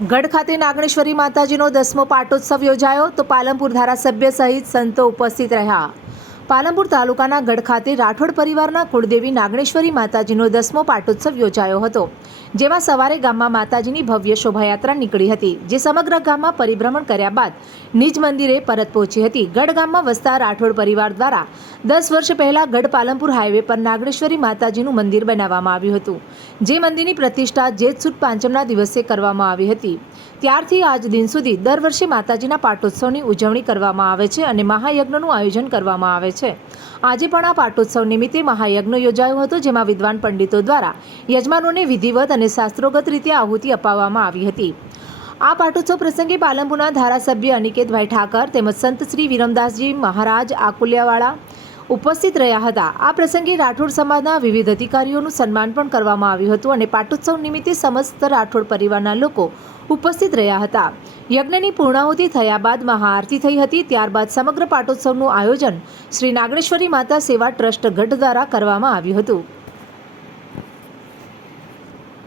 ગઢ ખાતે નાગણેશ્વરી માતાજીનો દસમો પાટોત્સવ યોજાયો તો પાલનપુર ધારાસભ્ય સહિત સંતો ઉપસ્થિત રહ્યા. પાલનપુર તાલુકાના ગઢ ખાતે રાઠોડ પરિવારના કુળદેવી નાગણેશ્વરી માતાજીનો દસમો પાટોત્સવ યોજાયો હતો, જેમાં સવારે ગામમાં માતાજીની ભવ્ય શોભાયાત્રા નીકળી હતી, જે સમગ્ર ગામમાં પરિભ્રમણ કર્યા બાદ નિજ મંદિરે પરત પહોંચી હતી. ગઢ ગામમાં વસતા રાઠોડ પરિવાર દ્વારા દસ વર્ષ પહેલાં ગઢ પાલનપુર હાઈવે પર નાગેશ્વરી માતાજીનું મંદિર બનાવવામાં આવ્યું હતું. જે મંદિરની પ્રતિષ્ઠા જેત સુદ પાંચમના દિવસે કરવામાં આવી હતી. ત્યારથી આજ દિન સુધી દર વર્ષે માતાજીના પાટોત્સવની ઉજવણી કરવામાં આવે છે અને મહાયજ્ઞનું આયોજન કરવામાં આવે છે. આજે પણ આ પાટોત્સવ નિમિત્તે મહાયજ્ઞ યોજાયો હતો, જેમાં વિદ્વાન પંડિતો દ્વારા યજમાનોને વિધિવત અને શાસ્ત્રોગત રીતે આહુતિ અપાવવામાં આવી હતી. આ પાટોત્સવ પ્રસંગે પાલનપુરના ધારાસભ્ય અનિકેતભાઈ ઠાકર તેમજ સંત શ્રી વિરમદાસજી મહારાજ આકુલિયાવાળા ઉપસ્થિત રહ્યા હતા. આ પ્રસંગે રાઠોડ સમાજના વિવિધ અધિકારીઓનું સન્માન પણ કરવામાં આવ્યું હતું અને પાટોત્સવ નિમિત્તે સમસ્ત રાઠોડ પરિવારના લોકો ઉપસ્થિત રહ્યા હતા. યજ્ઞની પૂર્ણાહુતિ થયા બાદ મહાઆરતી થઈ હતી. ત્યારબાદ સમગ્ર પાટોત્સવનું આયોજન શ્રી નાગેશ્વરી માતા સેવા ટ્રસ્ટ ગઢ દ્વારા કરવામાં આવ્યું હતું.